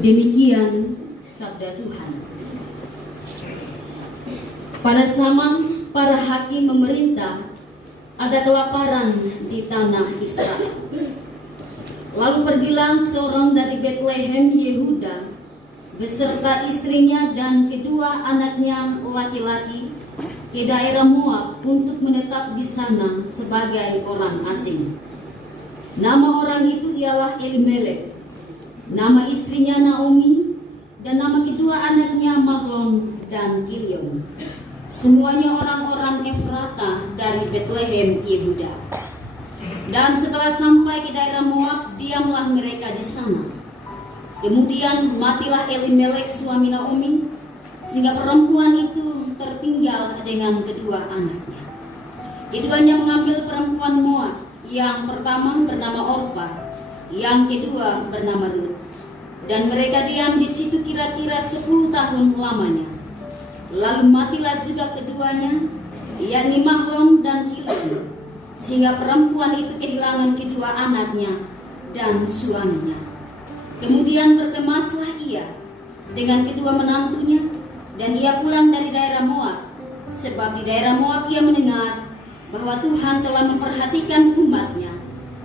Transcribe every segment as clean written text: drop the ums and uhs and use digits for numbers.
Demikian sabda Tuhan. Pada zaman para hakim memerintah, ada kelaparan di tanah Israel. Lalu pergilah seorang dari Betlehem Yehuda beserta istrinya dan kedua anaknya laki-laki ke daerah Moab untuk menetap di sana sebagai orang asing. Nama orang itu ialah Elimelek, nama istrinya Naomi, dan nama kedua anaknya Mahlon dan Kilion. Semuanya orang-orang Efrata dari Betlehem Yehuda. Dan setelah sampai ke daerah Moab, diamlah mereka di sana. Kemudian matilah Elimelek suami Naomi, sehingga perempuan itu tertinggal dengan kedua anaknya. Keduanya mengambil perempuan Moab, yang pertama bernama Orpa, yang kedua bernama Rut. Dan mereka diam di situ kira-kira 10 tahun lamanya. Lalu matilah juga keduanya, yakni Mahlon dan Kilion, sehingga perempuan itu kehilangan kedua anaknya dan suaminya. Kemudian berkemaslah ia dengan kedua menantunya, dan ia pulang dari daerah Moab, sebab di daerah Moab ia mendengar bahwa Tuhan telah memperhatikan umatnya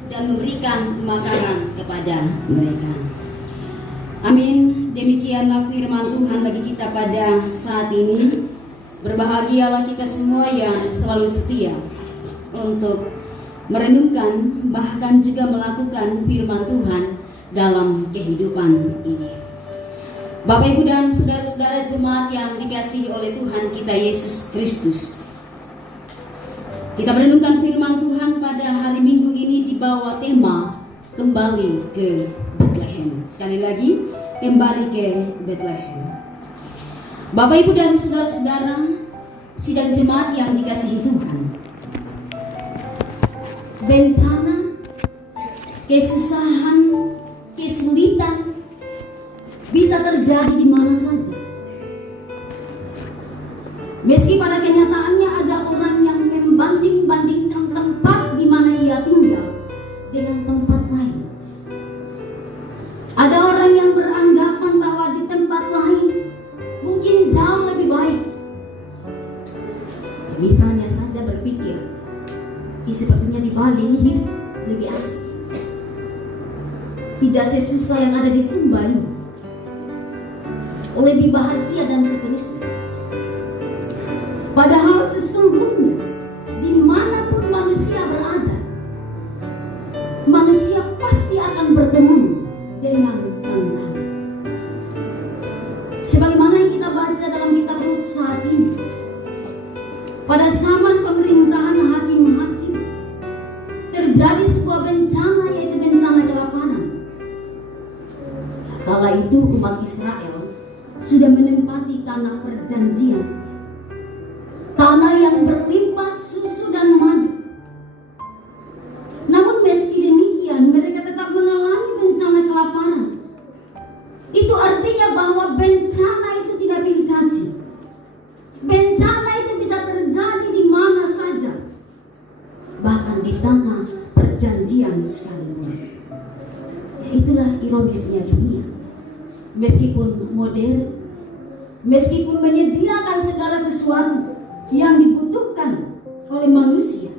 dan memberikan makanan kepada mereka. Amin. Demikianlah firman Tuhan bagi kita pada saat ini. Berbahagialah kita semua yang selalu setia untuk merenungkan bahkan juga melakukan firman Tuhan dalam kehidupan ini. Bapak, Ibu, dan saudara-saudara jemaat yang dikasihi oleh Tuhan kita Yesus Kristus, kita merenungkan firman Tuhan pada hari Minggu ini di bawah tema kembali ke Betlehem. Sekali lagi, kembali ke Betlehem. Bapak, Ibu, dan saudara-saudara sidang jemaat yang dikasihi Tuhan, bencana, kesusahan, kesulitan bisa terjadi di mana saja. Meski pada kenyataannya ada orang yang membanding-bandingkan tempat di mana ia tinggal dengan tempat lain. Ada orang yang beranggapan bahwa di tempat lain mungkin jauh lebih baik. Misalnya saja berpikir, sepertinya di Bali ini hidup lebih asik, tidak sesusah yang ada di Sumba ini, lebih bahagia dan seterusnya. Padahal sesungguhnya dimanapun manusia berada, manusia pasti akan bertemu dengan tantangan. Sebagaimana yang kita baca dalam kitab Rut saat ini, pada zaman pemerintahan hakim-hakim terjadi sebuah bencana, yaitu bencana kelaparan. Kala itu umat Israel sudah menempati tanah perjanjian, tanah yang berlimpah susu dan madu. Namun meski demikian, mereka tetap mengalami bencana kelaparan. Itu artinya bahwa bencana itu tidak pilih kasih. Bencana itu bisa terjadi di mana saja, bahkan di tanah perjanjian sekalipun. Itulah ironisnya dunia. Meskipun modern, meskipun menyediakan segala sesuatu yang dibutuhkan oleh manusia,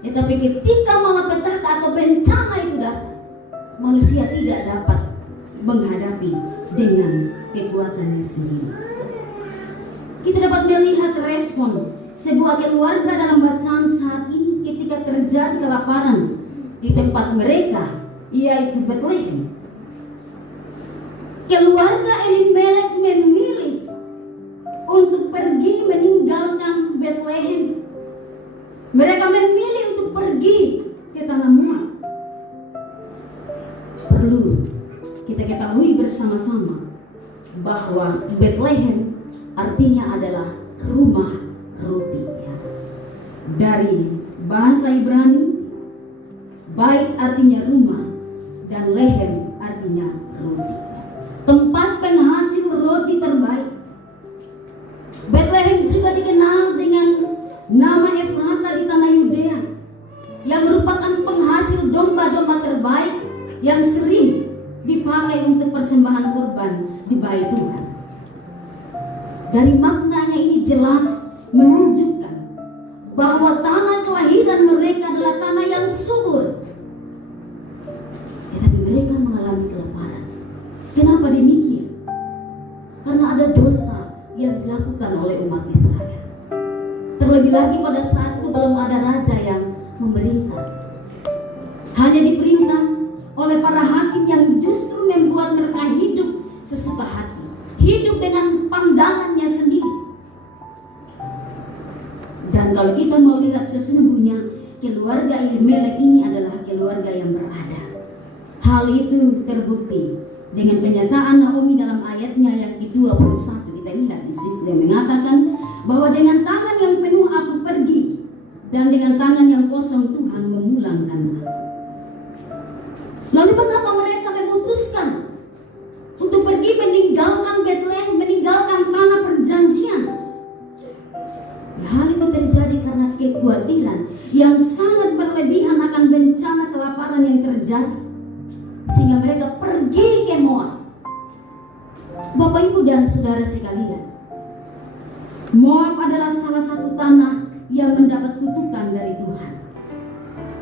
tetapi ketika malapetaka atau bencana itu datang, manusia tidak dapat menghadapi dengan kekuatannya sendiri. Kita dapat melihat respon sebuah keluarga dalam bacaan saat ini ketika terjadi kelaparan di tempat mereka, yaitu Betlehem. Keluarga Elimelek memilih untuk pergi meninggalkan Betlehem. Mereka memilih untuk pergi ke tanah Moab. Perlu kita ketahui bersama-sama bahwa Betlehem artinya adalah rumah roti. Dari bahasa Ibrani, bait artinya rumah dan lehem artinya roti. Tempat penghasil roti terbaik. Betlehem juga dikenal dengan nama Efrata di tanah Yudea, yang merupakan penghasil domba-domba terbaik yang sering dipakai untuk persembahan kurban di bait Tuhan. Dari maknanya ini jelas menunjukkan bahwa tanah kelahiran mereka adalah tanah yang subur. Tetapi mereka mengalami kelaparan. Kenapa demikian? Karena ada dosa yang dilakukan oleh umat Israel. Terlebih lagi pada saat itu belum ada raja yang memerintah. Hanya diperintah oleh para hakim yang justru membuat mereka hidup sesuka hati, hidup dengan pandangannya sendiri. Dan kalau kita mau lihat sesungguhnya, keluarga Elimelek ini adalah keluarga yang berada. Hal itu terbukti dengan pernyataan Naomi dalam ayatnya yang ke-21. Kita lihat di situ yang mengatakan bahwa dengan tangan yang penuh aku pergi, dan dengan tangan yang kosong Tuhan memulangkan aku. Lalu mengapa mereka memutuskan untuk pergi meninggalkan Betlehem, meninggalkan tanah perjanjian? Hal itu terjadi karena kekhawatiran yang sangat berlebihan akan bencana kelaparan yang terjadi, sehingga mereka pergi ke Moab. Bapak, Ibu, dan saudara sekalian, Moab adalah salah satu tanah yang mendapat kutukan dari Tuhan.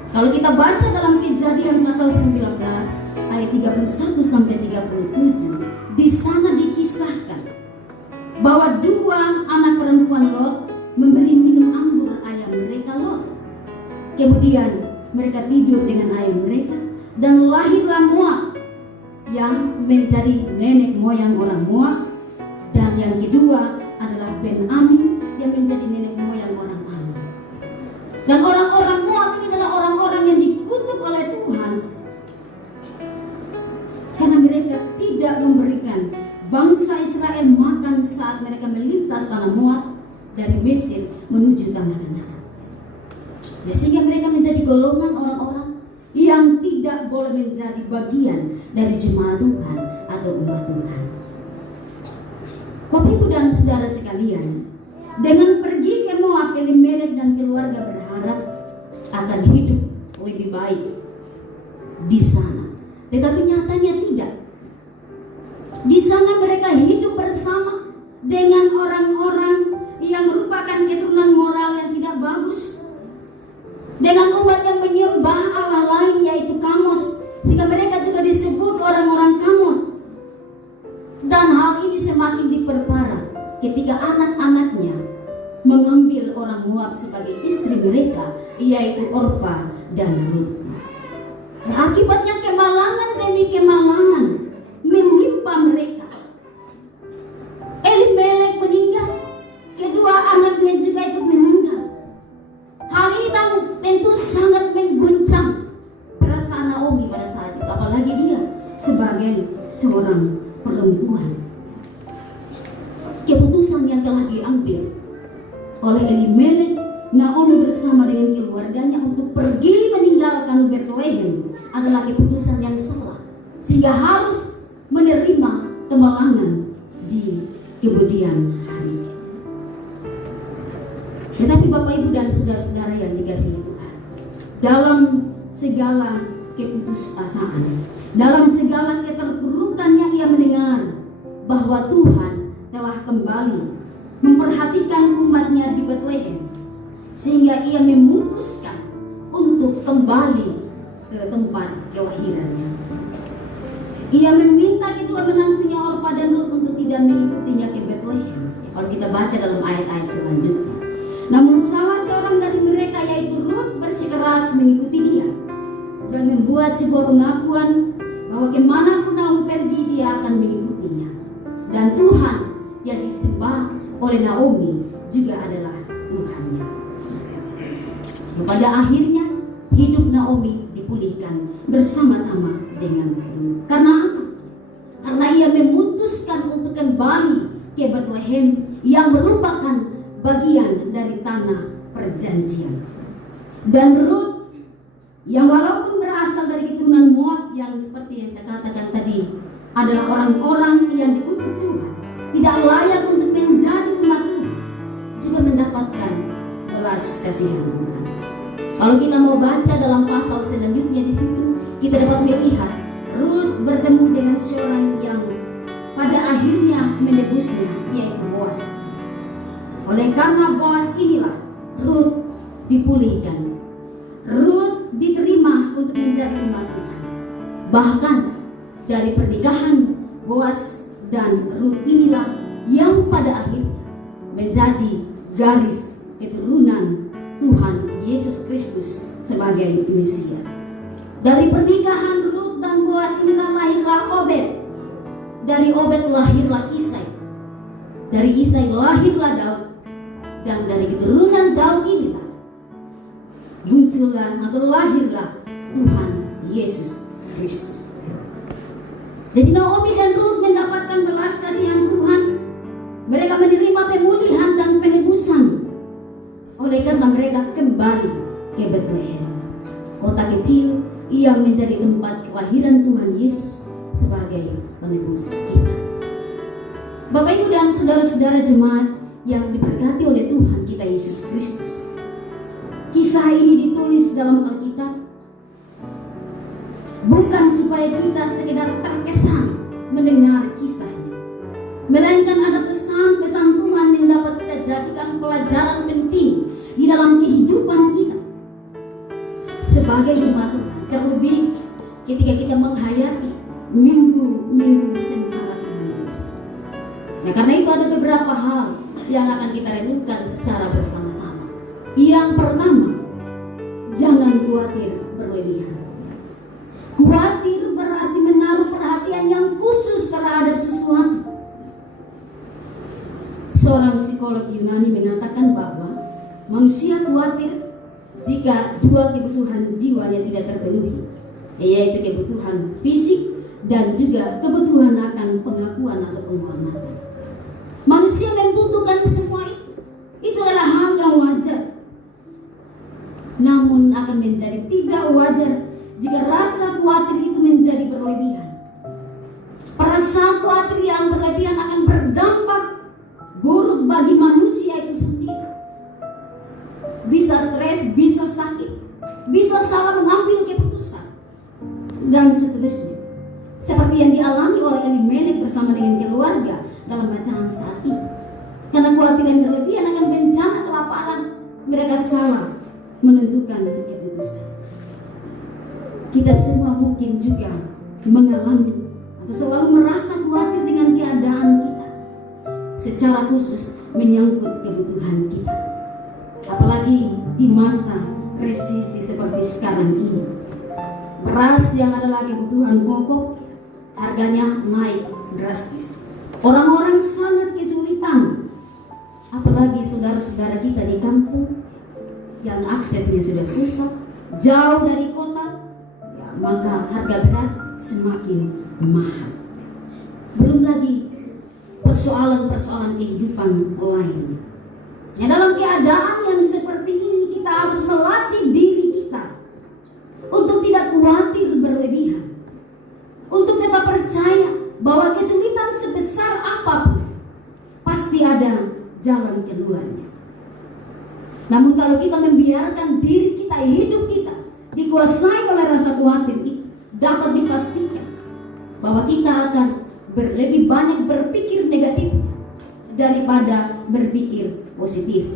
Kalau kita baca dalam Kejadian pasal 19 ayat 31 sampai 37, di sana dikisahkan bahwa dua anak perempuan Lot memberi minum anggur ayam mereka Lot. Kemudian mereka tidur dengan ayam mereka, dan lahirlah Moab yang menjadi nenek moyang orang Moab, dan yang kedua adalah Ben-Amin yang menjadi nenek moyang orang Ammon. Dan orang-orang Moab ini adalah orang-orang yang dikutuk oleh Tuhan karena mereka tidak memberikan bangsa Israel makan saat mereka melintas tanah Moab dari Mesir menuju tanah Kanaan. Sehingga mereka menjadi golongan orang-orang yang tidak boleh menjadi bagian dari jemaat Tuhan atau umat Tuhan. Bapak, Ibu, dan saudara sekalian, dengan pergi ke Moab, Elimelek dan keluarga berharap akan hidup lebih baik di sana. Tetapi nyatanya tidak. Di sana mereka hidup bersama dengan orang-orang yang merupakan keturunan moral yang tidak bagus, dengan umat yang menyembah Allah lain yaitu Kamos, sehingga mereka juga disebut orang-orang Kamos. Dan hal ini semakin diperparah ketika anak-anaknya mengambil orang Moab sebagai istri mereka, yaitu Orpa dan Rut. Nah, akibatnya kemalangan demi kemalangan menimpa mereka. Elimelek meninggal, kedua anaknya juga ikut meninggal. Hal ini tentu sangat mengguncang perasaan Naomi pada saat itu, apalagi dia sebagai seorang perempuan. Keputusan yang telah diambil oleh Elimelek, Naomi bersama dengan keluarganya untuk pergi meninggalkan Betlehem adalah keputusan yang salah, sehingga harus menerima kemalangan di kemudian hari. Tetapi Bapak, Ibu, dan saudara-saudara yang dikasihi Tuhan, dalam segala keputusasaan, dalam segala keterpurukannya, ia mendengar bahwa Tuhan telah kembali memperhatikan umatnya di Betlehem, sehingga ia memutuskan untuk kembali ke tempat kelahirannya. Ia meminta kedua menantunya Orpa dan Rut untuk tidak mengikutinya ke Betlehem, kalau kita baca dalam ayat-ayat selanjutnya. Namun salah seorang dari mereka, yaitu Rut, bersikeras mengikuti dia dan membuat sebuah pengakuan bahwa kemanapun Naomi pergi dia akan mengikutinya. Dan Tuhan yang disembah oleh Naomi juga adalah Tuhannya. Pada akhirnya hidup Naomi dipulihkan bersama-sama dengan Rut. Karena apa? Karena ia memutuskan untuk kembali ke Betlehem yang merupakan bagian dari tanah perjanjian. Dan Rut yang walaupun berasal dari keturunan Moab, yang seperti yang saya katakan tadi adalah orang-orang yang dikutuk Tuhan, tidak layak untuk menjadi umat Tuhan, juga mendapatkan belas kasihan Tuhan. Kalau kita mau baca dalam pasal selanjutnya, di situ kita dapat melihat Rut bertemu dengan dengan seorang yang pada akhirnya menebusnya, yaitu Boas. Oleh karena Boas inilah Rut dipulihkan. Rut diterima untuk menjadi umat Tuhan. Bahkan dari pernikahan Boas dan Rut inilah yang pada akhirnya menjadi garis keturunan Tuhan Yesus Kristus sebagai Mesias. Dari pernikahan Rut dan Boas inilah lahirlah Obed. Dari Obed lahirlah Isai. Dari Isai lahirlah Daud. Dan dari keturunan Daud inilah muncullah atau lahirlah Tuhan Yesus Kristus. Jadi Naomi dan Rut mendapatkan belas kasihan Tuhan. Mereka menerima pemulihan dan penebusan. Oleh karena mereka kembali ke Bethlehem, kota kecil yang menjadi tempat kelahiran Tuhan Yesus sebagai penebus kita. Bapak Ibu dan saudara-saudara jemaat yang diberkati oleh Tuhan kita Yesus Kristus, kisah ini ditulis dalam Alkitab bukan supaya kita sekedar terkesan mendengar kisahnya, melainkan ada pesan-pesan Tuhan yang dapat kita jadikan pelajaran penting di dalam kehidupan kita sebagai umat Tuhan, terlebih ketika kita menghayati minggu-minggu sengsara Tuhan Yesus. Nah, karena itu ada beberapa hal yang akan kita renungkan secara bersama-sama. Yang pertama, jangan khawatir berlebihan. Khawatir berarti menaruh perhatian yang khusus terhadap sesuatu. Seorang psikolog Yunani mengatakan bahwa manusia khawatir jika dua kebutuhan jiwanya tidak terpenuhi, yaitu kebutuhan fisik dan juga kebutuhan akan pengakuan atau penghormatan. Manusia membutuhkan semua itu. Itu adalah hal yang wajar. Namun akan menjadi tidak wajar jika rasa khawatir itu menjadi berlebihan. Perasaan khawatir yang berlebihan akan berdampak buruk bagi manusia itu sendiri. Bisa stres, bisa sakit, bisa salah mengambil keputusan, dan seterusnya. Seperti yang dialami oleh Elimelek bersama dengan keluarga dalam bacaan saat ini. Karena khawatir yang berlebihan akan bencana kelaparan, mereka salah menentukan keputusan. Kita semua mungkin juga mengalami atau selalu merasa khawatir dengan keadaan kita, secara khusus menyangkut kebutuhan kita. Apalagi di masa resesi seperti sekarang ini. Beras yang adalah kebutuhan pokok harganya naik drastis. Orang-orang sangat kesulitan. Apalagi saudara-saudara kita di kampung yang aksesnya sudah susah, jauh dari kota, ya, maka harga beras semakin mahal. Belum lagi persoalan-persoalan kehidupan lain. Ya, dalam keadaan yang seperti ini kita harus melatih diri kita untuk tidak khawatir berlebihan, untuk tetap percaya bahwa kesulitan sebesar apapun pasti ada jalan keluarnya. Namun kalau kita membiarkan diri kita, hidup kita dikuasai oleh rasa khawatir itu, dapat dipastikan bahwa kita akan lebih banyak berpikir negatif daripada berpikir positif.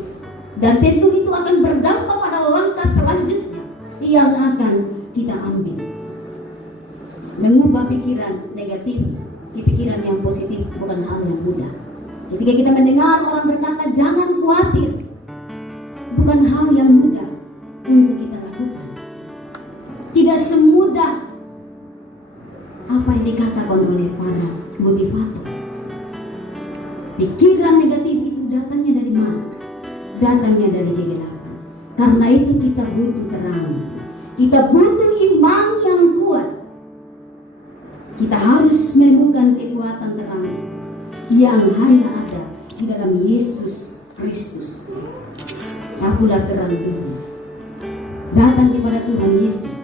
Dan tentu itu akan berdampak pada langkah selanjutnya yang akan kita ambil. Mengubah pikiran negatif ke pikiran yang positif bukan hal yang mudah. Ketika kita mendengar orang berkata jangan khawatir, bukan hal yang mudah untuk kita lakukan. Tidak semudah apa yang dikatakan oleh para motivator. Pikiran negatif itu datangnya dari mana? Datangnya dari kegelapan. Karena itu kita butuh terang. Kita butuh iman yang kuat. Kita harus menemukan kekuatan terang yang hanya ada di dalam Yesus Kristus. Akulah terang dunia. Datang kepada Tuhan Yesus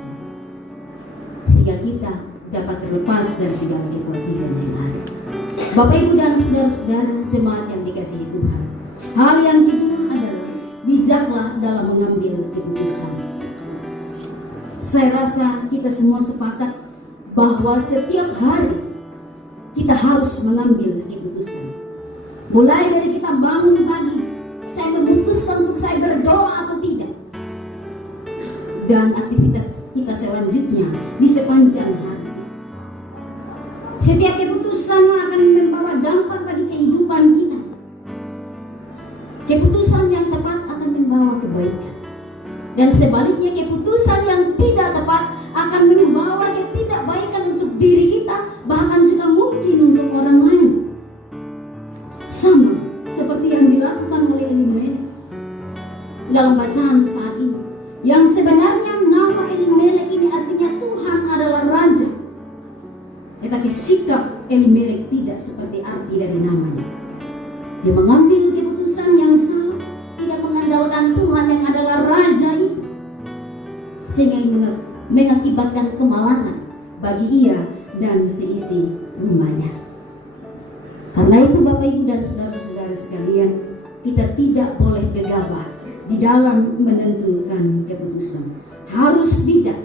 sehingga kita dapat terlepas dari segala kekhawatiran yang ada. Bapak Ibu dan saudara-saudara jemaat yang dikasihi Tuhan, hal yang kedua adalah bijaklah dalam mengambil keputusan. Saya rasa kita semua sepakat bahwa setiap hari kita harus mengambil keputusan. Mulai dari kita bangun pagi, saya memutuskan untuk saya berdoa atau tidak. Dan aktivitas kita selanjutnya di sepanjang hari. Setiap keputusan akan membawa dampak bagi kehidupan kita. Keputusan yang tepat akan membawa kebaikan. Dan sebaliknya keputusan yang tidak tepat akan membawa ketidakbaikan untuk diri kita, bahkan juga mungkin untuk orang lain. Sama seperti yang dilakukan oleh Elimelek dalam bacaan saat ini. Yang sebenarnya nama Elimelek ini artinya Tuhan adalah Raja. Tetapi sikap Elimelek tidak seperti arti dari namanya. Dia mengambil keputusan yang salah, tidak mengandalkan Tuhan yang adalah Raja itu, sehingga mengakibatkan kemalangan bagi ia dan seisi rumahnya. Karena itu Bapak Ibu dan saudara-saudara sekalian, kita tidak boleh gegabah di dalam menentukan keputusan. Harus bijak,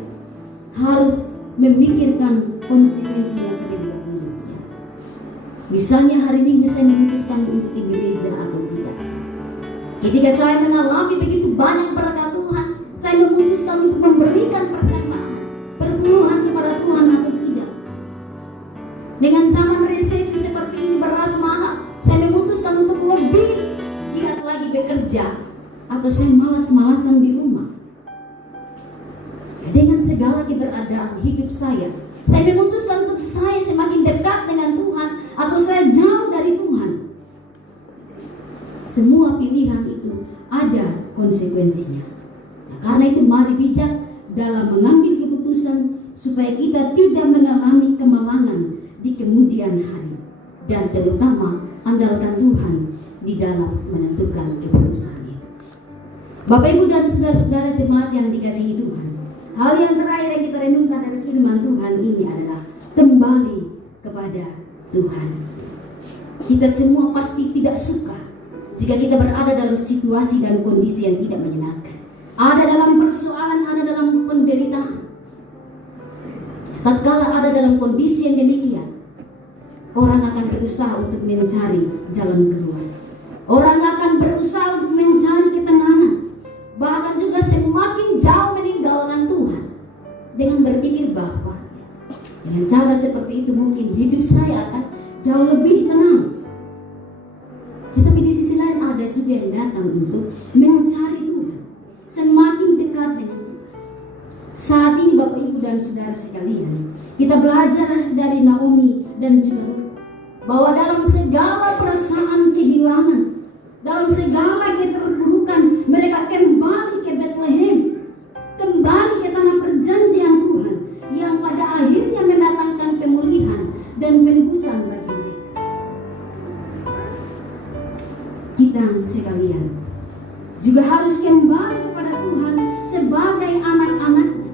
harus memikirkan konsekuensi yang terjadi. Misalnya hari Minggu saya memutuskan untuk di gereja atau tidak. Ketika saya mengalami begitu banyak berkat Tuhan, saya memutuskan untuk memberikan persembahan, perpuluhan kepada Tuhan atau tidak. Dengan zaman resesi seperti ini, beras mahal, saya memutuskan untuk lebih giat lagi bekerja, atau saya malas-malasan di rumah. Dengan segala keberadaan hidup saya memutuskan untuk saya semakin dekat dengan Tuhan atau saya jauh dari Tuhan. Semua pilihan itu ada konsekuensinya. Nah, karena itu mari bijak dalam mengambil keputusan supaya kita tidak mengalami kemalangan di kemudian hari, dan terutama andalkan Tuhan di dalam menentukan keputusan itu. Bapak Ibu dan saudara-saudara jemaat yang dikasihi Tuhan, hal yang terakhir yang kita renungkan dari firman Tuhan ini adalah kembali kepada Tuhan. Kita semua pasti tidak suka jika kita berada dalam situasi dan kondisi yang tidak menyenangkan. Ada dalam persoalan, ada dalam penderitaan. Tatkala ada dalam kondisi yang demikian, orang akan berusaha untuk mencari jalan keluar. Orang akan berusaha untuk mencari ketenangan, bahkan juga semakin jauh meninggalkan Tuhan, dengan berpikir bahwa dengan cara seperti itu mungkin hidup saya akan jauh lebih tenang. Tetapi di sisi lain ada juga yang datang untuk mencari Tuhan, semakin dekat dengan Tuhan. Saat ini Bapak Ibu dan saudara sekalian, kita belajar dari Naomi dan juga Rut bahwa dalam segala perasaan kehilangan, dalam segala keterpurukan, mereka kembali ke Bethlehem, kembali ke tanah perjanjian Tuhan yang pada akhirnya mendatangkan pemulihan dan penebusan bagi mereka. Kita sekalian juga harus kembali kepada Tuhan sebagai anak-anaknya,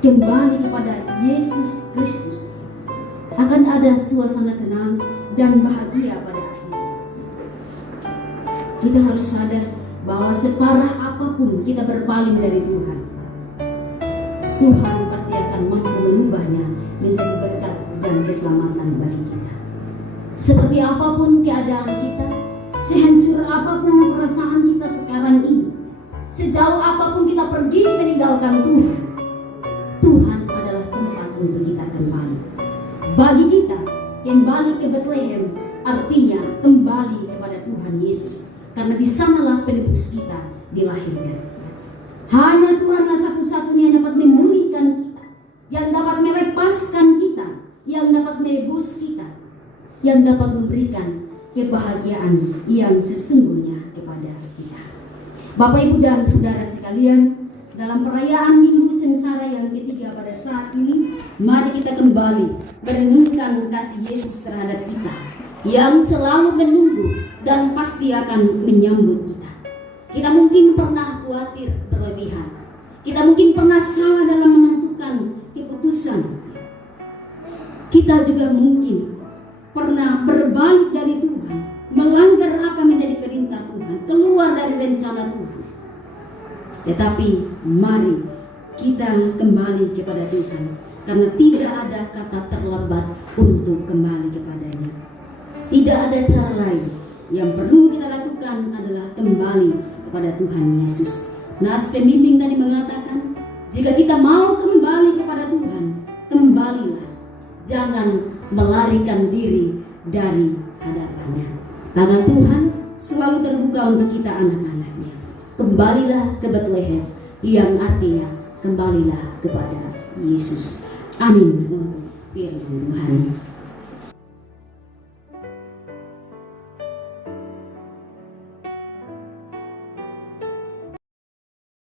kembali kepada Yesus Kristus. Akan ada suasana senang dan bahagia pada akhirnya. Kita harus sadar bahwa separah apapun kita berpaling dari Tuhan, Tuhan pasti akan mampu mengubahnya menjadi berkat dan keselamatan bagi kita. Seperti apapun keadaan kita, sehancur apapun perasaan kita sekarang ini, sejauh apapun kita pergi meninggalkan Tuhan, Tuhan adalah tempat untuk kita kembali. Bagi kita, kembali ke Bethlehem artinya kembali kepada Tuhan Yesus, karena di sanalah penebus kita dilahirkan. Hanya Tuhanlah satu-satunya yang dapat memulihkan kita, yang dapat melepaskan kita, yang dapat menebus kita, yang dapat memberikan kebahagiaan yang sesungguhnya kepada kita. Bapak Ibu dan saudara sekalian, dalam perayaan Minggu Sengsara yang ketiga pada saat ini, mari kita kembali merenungkan kasih Yesus terhadap kita, yang selalu menunggu dan pasti akan menyambut kita. Kita mungkin pernah khawatir berlebihan, kita mungkin pernah salah dalam menentukan keputusan, kita juga mungkin pernah berbalik dari Tuhan, melanggar apa menjadi perintah Tuhan, keluar dari rencana Tuhan. Tetapi mari kita kembali kepada Tuhan karena tidak ada kata terlambat untuk kembali kepadanya. Tidak ada cara lain. Yang perlu kita lakukan adalah kembali kepada Tuhan Yesus. Nas pembimbing tadi mengatakan, jika kita mau kembali kepada Tuhan, kembalilah. Jangan melarikan diri dari hadapannya. Tangan Tuhan selalu terbuka untuk kita anak-anaknya. Kembalilah ke Bethlehem, yang artinya kembalilah kepada Yesus. Amin. Untuk firman Tuhan.